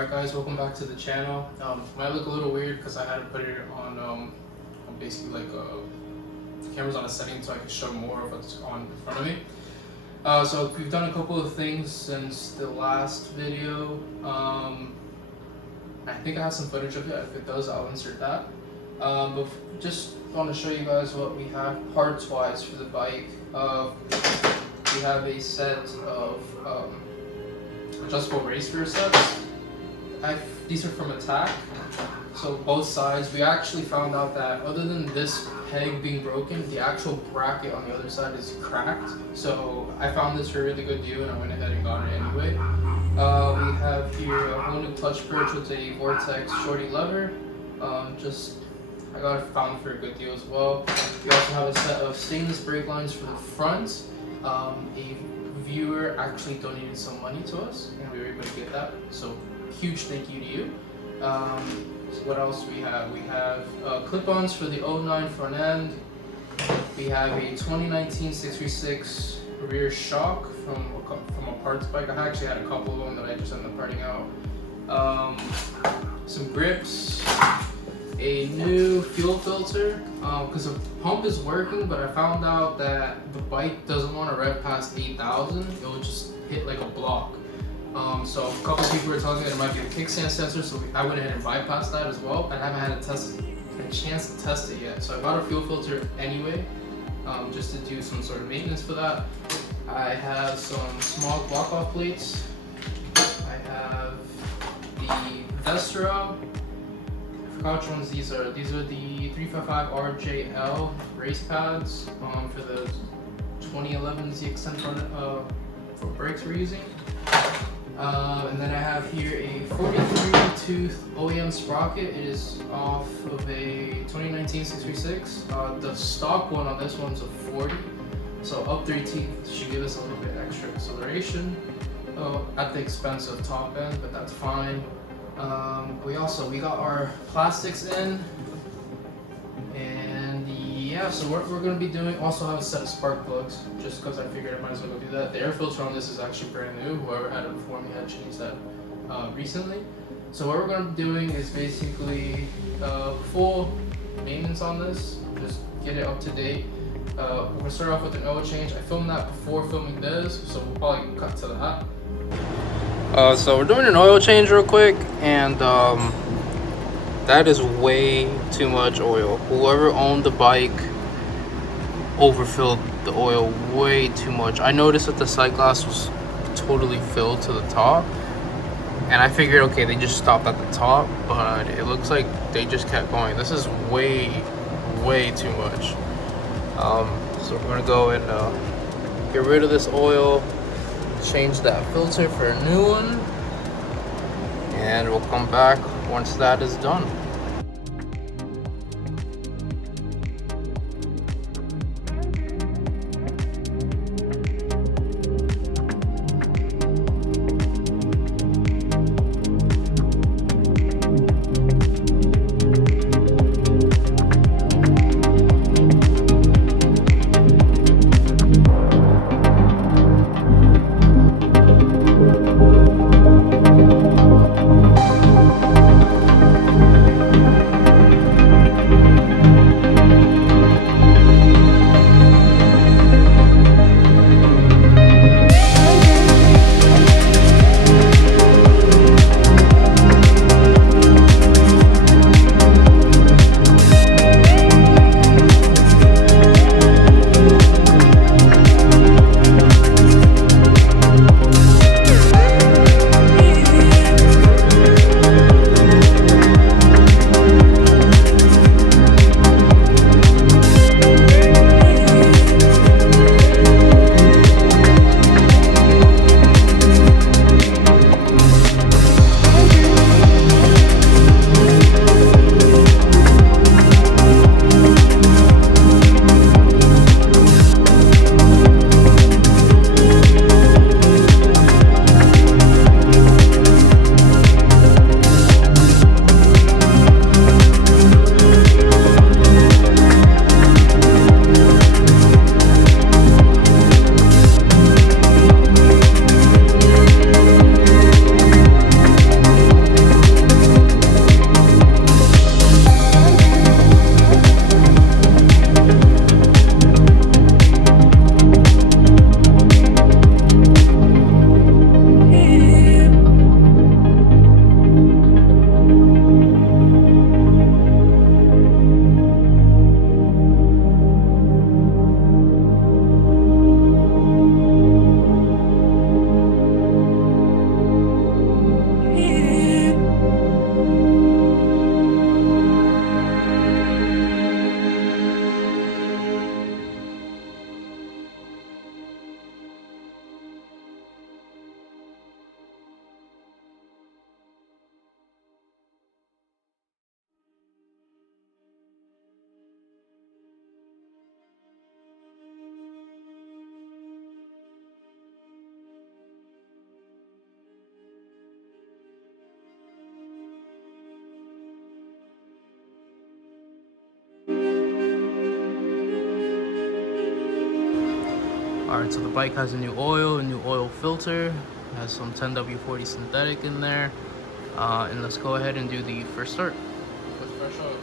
Alright guys, welcome back to the channel. Might look a little weird because I had to put it on basically like the camera's on a setting so I can show more of what's on in front of me. So we've done a couple of things since the last video. I think I have some footage of it. If it does, I'll insert that. But just want to show you guys what we have parts wise for the bike. We have a set of adjustable race rear sets. These are from Attack. So both sides, we actually found out that other than this peg being broken, the actual bracket on the other side is cracked. So I found this for a really good deal and I went ahead and got it anyway. We have here a whole new clutch perch with a Vortex shorty lever. I got it found for a good deal as well. We also have a set of stainless brake lines for the front. A viewer actually donated some money to us and we were able to get that. So huge thank you to you. So what else we have? We have clip-ons for the 09 front end. We have a 2019 636 rear shock from a parts bike. I actually had a couple of them that I just ended up parting out. Some grips, a new fuel filter, because the pump is working, but I found out that the bike doesn't want to rev past 8,000. It will just hit like a block. So a couple of people were telling me that it might be a kickstand sensor, so I went ahead and bypassed that as well. I haven't had a chance to test it yet, so I got a fuel filter anyway, just to do some sort of maintenance for that. I have some small block-off plates. I have the Vestra. I forgot which ones these are. These are the 355RJL race pads for the 2011 ZX6RR for brakes we're using. And then I have here a 43 tooth OEM sprocket. It is off of a 2019 636. The stock one on this one's a 40. So up 3 teeth should give us a little bit extra acceleration at the expense of top end, but that's fine. We got our plastics in, and yeah, so what we're going to be doing, also have a set of spark plugs, just because I figured I might as well go do that. The air filter on this is actually brand new. Whoever had it before me had changed that recently. So what we're going to be doing is basically full maintenance on this, just get it up to date. We're going to start off with an oil change. I filmed that before filming this, so we'll probably cut to that. So we're doing an oil change real quick, and that is way too much oil. Whoever owned the bike overfilled the oil way too much. I noticed that the sight glass was totally filled to the top, and I figured, okay, they just stopped at the top, but it looks like they just kept going. This is way too much. So we're gonna go and get rid of this oil, change that filter for a new one, and we'll come back once that is done. Alright, so the bike has a new oil filter, has some 10W40 synthetic in there, and let's go ahead and do the first start with fresh oil.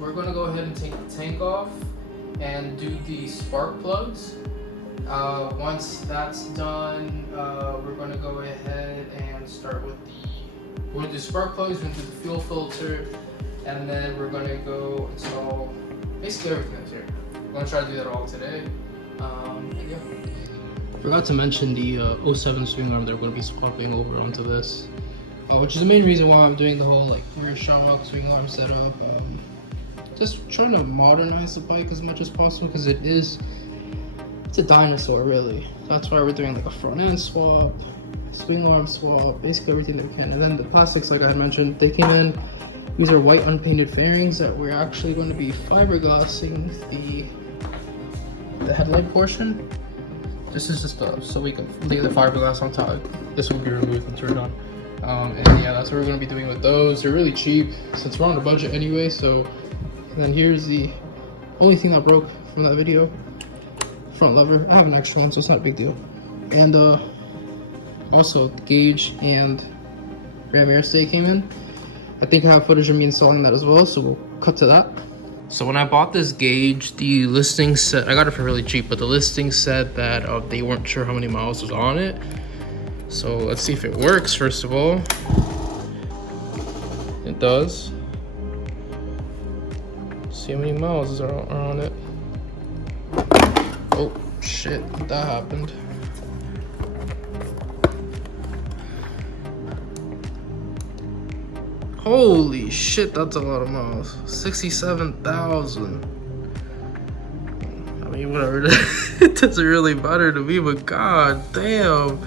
We're going to go ahead and take the tank off and do the spark plugs. Once that's done, we're going to go ahead and start with we're going to do spark plugs, we're going to do the fuel filter, and then we're going to go install basically everything that's here. We're going to try to do that all today. Yeah. Forgot to mention the 07 swing arm that we're going to be swapping over onto this, which is the main reason why I'm doing the whole like rear shock swing arm setup. Just trying to modernize the bike as much as possible because it's a dinosaur really. That's why we're doing like a front end swap, swing arm swap, basically everything that we can. And then the plastics, like I had mentioned, they came in. These are white unpainted fairings that we're actually going to be fiberglassing the headlight portion. This is just so we can lay the fiberglass on top. This will be removed and turned on. And yeah, that's what we're going to be doing with those. They're really cheap since we're on a budget anyway. So. And then here's the only thing that broke from that video. Front lever. I have an extra one, so it's not a big deal. And also the gauge and ram air stay came in. I think I have footage of me installing that as well, so we'll cut to that. So when I bought this gauge, the listing said, I got it for really cheap, but the listing said that they weren't sure how many miles was on it. So let's see if it works first of all. It does. See how many miles are on it. Oh shit, that happened. Holy shit, that's a lot of miles. 67,000. I mean, whatever. It doesn't really matter to me, but god damn.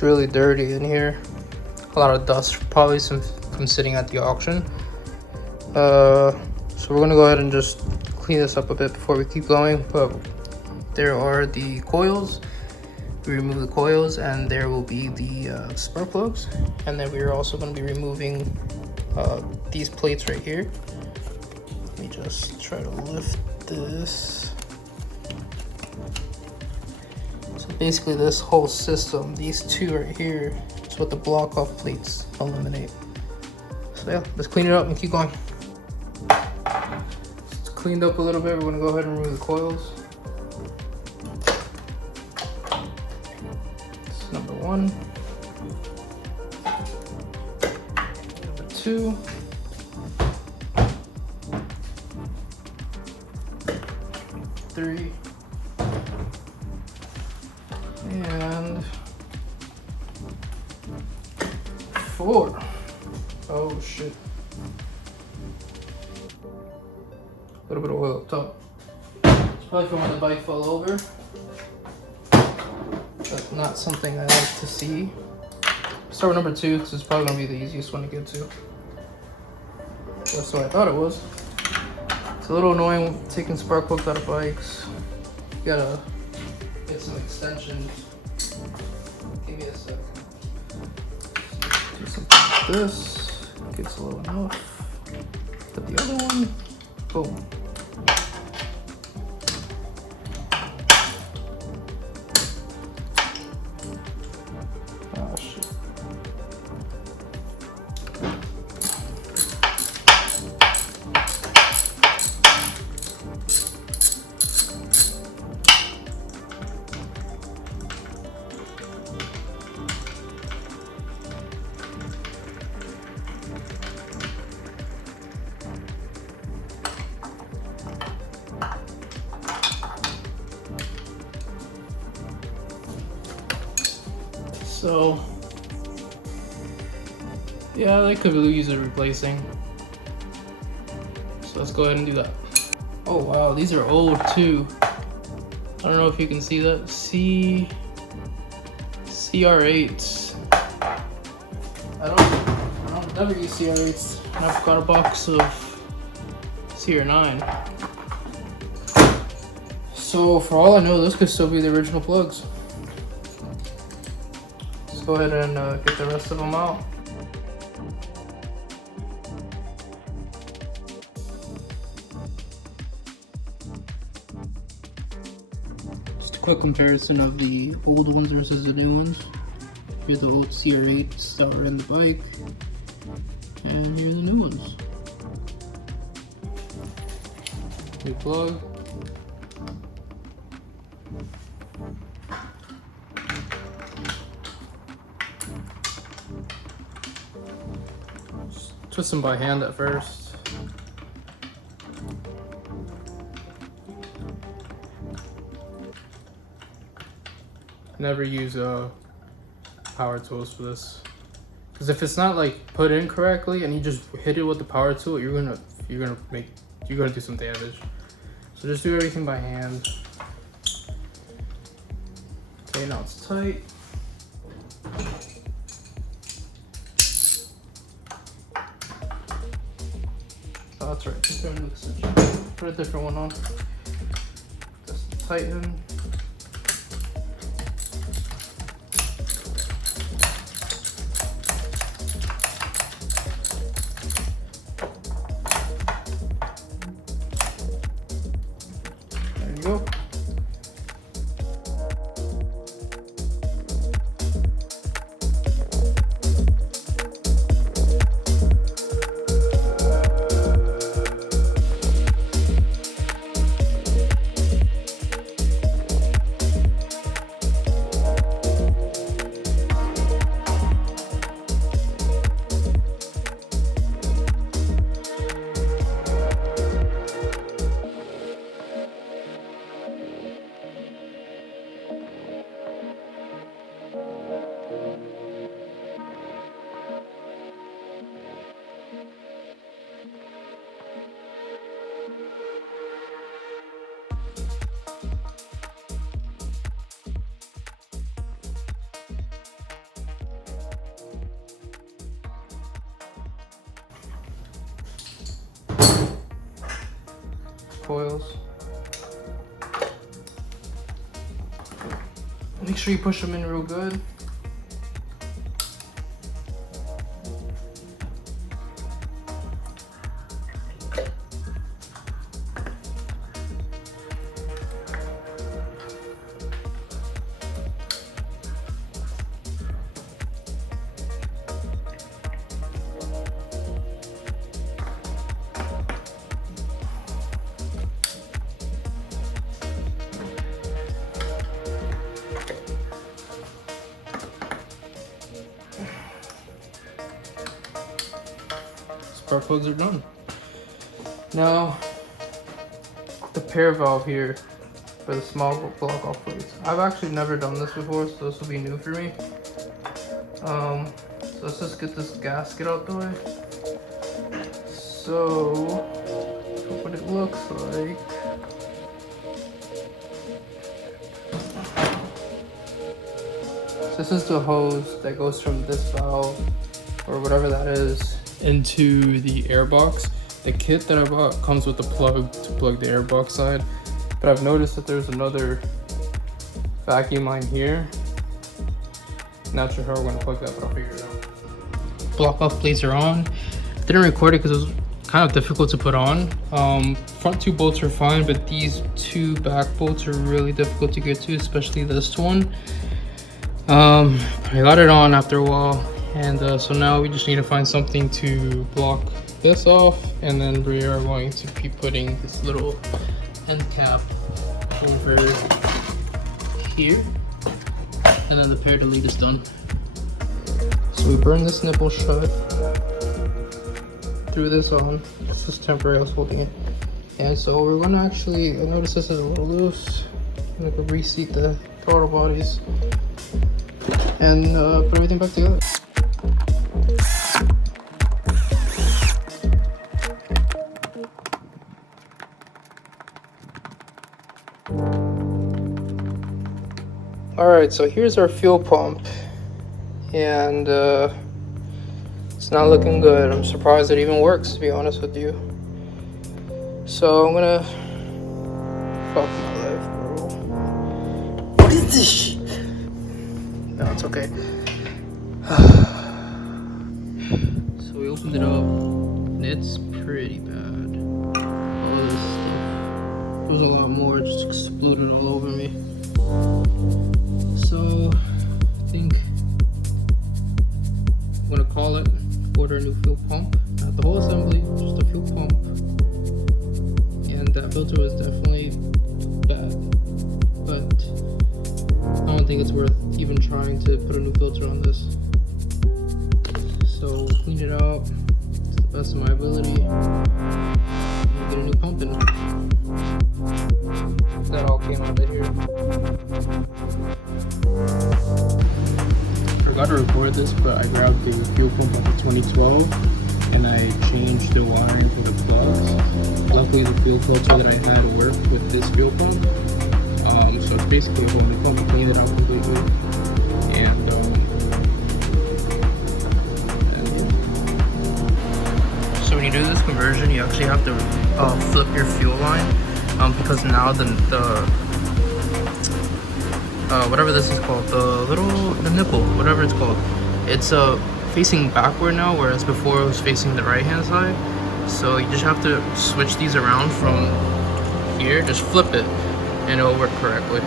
It's really dirty in here. A lot of dust, probably some from sitting at the auction. So we're gonna go ahead and just clean this up a bit before we keep going. But there are the coils. We remove the coils, and there will be the spark plugs. And then we are also going to be removing these plates right here. Let me just try to lift this. So basically this whole system, these two right here, is what the block off plates eliminate. So yeah, let's clean it up and keep going. It's cleaned up a little bit. We're going to go ahead and remove the coils. Number 1, number 2, three, and 4. Oh shit. A little bit of oil up top. It's probably from when the bike fell over. That's not something I like to see. Start with number 2 because it's probably gonna be the easiest one to get to. That's what I thought it was. It's a little annoying taking spark plugs out of bikes. You gotta get some extensions. Give me a sec. Do something like this. Gets low enough. Put the other one. Boom. So yeah, they could use a replacing. So let's go ahead and do that. Oh wow, these are old too. I don't know if you can see that. CR8s. I don't never use CR8s. And I've got a box of CR9. So for all I know, this could still be the original plugs. Let's go ahead and get the rest of them out. Just a quick comparison of the old ones versus the new ones. Here's the old CR8s that were in the bike, and here are the new ones. New plug. Twist them by hand at first. Never use power tools for this, because if it's not like put in correctly and you just hit it with the power tool, you're gonna do some damage. So just do everything by hand. Okay, now it's tight. Oh, that's right. Let's go and put a different one on. Just tighten. coils. Make sure you push them in real good. Spark plugs are done. Now, the pair valve here for the small block off plates. I've actually never done this before, so this will be new for me. So let's just get this gasket out the way. So, what it looks like. So this is the hose that goes from this valve, or whatever that is, into the air box. The kit that I bought comes with a plug to plug the air box side, but I've noticed that there's another vacuum line here. Not sure how we're gonna plug that, but I'll figure it out. Block off plates are on. Didn't record it because it was kind of difficult to put on. Front two bolts are fine, but these two back bolts are really difficult to get to, especially this one. I got it on after a while. And so now we just need to find something to block this off, and then we are going to be putting this little end cap over here, and then the pair delete is done. So we burn this nipple shut, threw this on. This is temporary, I was holding it. And so we're gonna actually, I noticed this is a little loose. I'm gonna reseat the throttle bodies and put everything back together. Alright, so here's our fuel pump, and it's not looking good. I'm surprised it even works, to be honest with you. So I'm gonna fuck my life, bro. What is this shit? No, it's okay. So we opened it up, and it's pretty bad. All this stuff. There's a lot more, it just exploded all over me. So I think I'm gonna call it, order a new fuel pump. Not the whole assembly, just a fuel pump. And that filter was definitely bad, but I don't think it's worth even trying to put a new filter on this. So clean it out to the best of my ability and get a new pump in. That all came out of here. Forgot to record this, but I grabbed the fuel pump on the 2012 and I changed the wiring for the plugs. Luckily the fuel filter that I had worked with this fuel pump. So it's basically a whole new pump. I cleaned it out completely. And so when you do this conversion, you actually have to flip your fuel line, because now the whatever this is called, the nipple, whatever it's called, it's facing backward now, whereas before it was facing the right hand side. So you just have to switch these around from here, just flip it and it'll work correctly.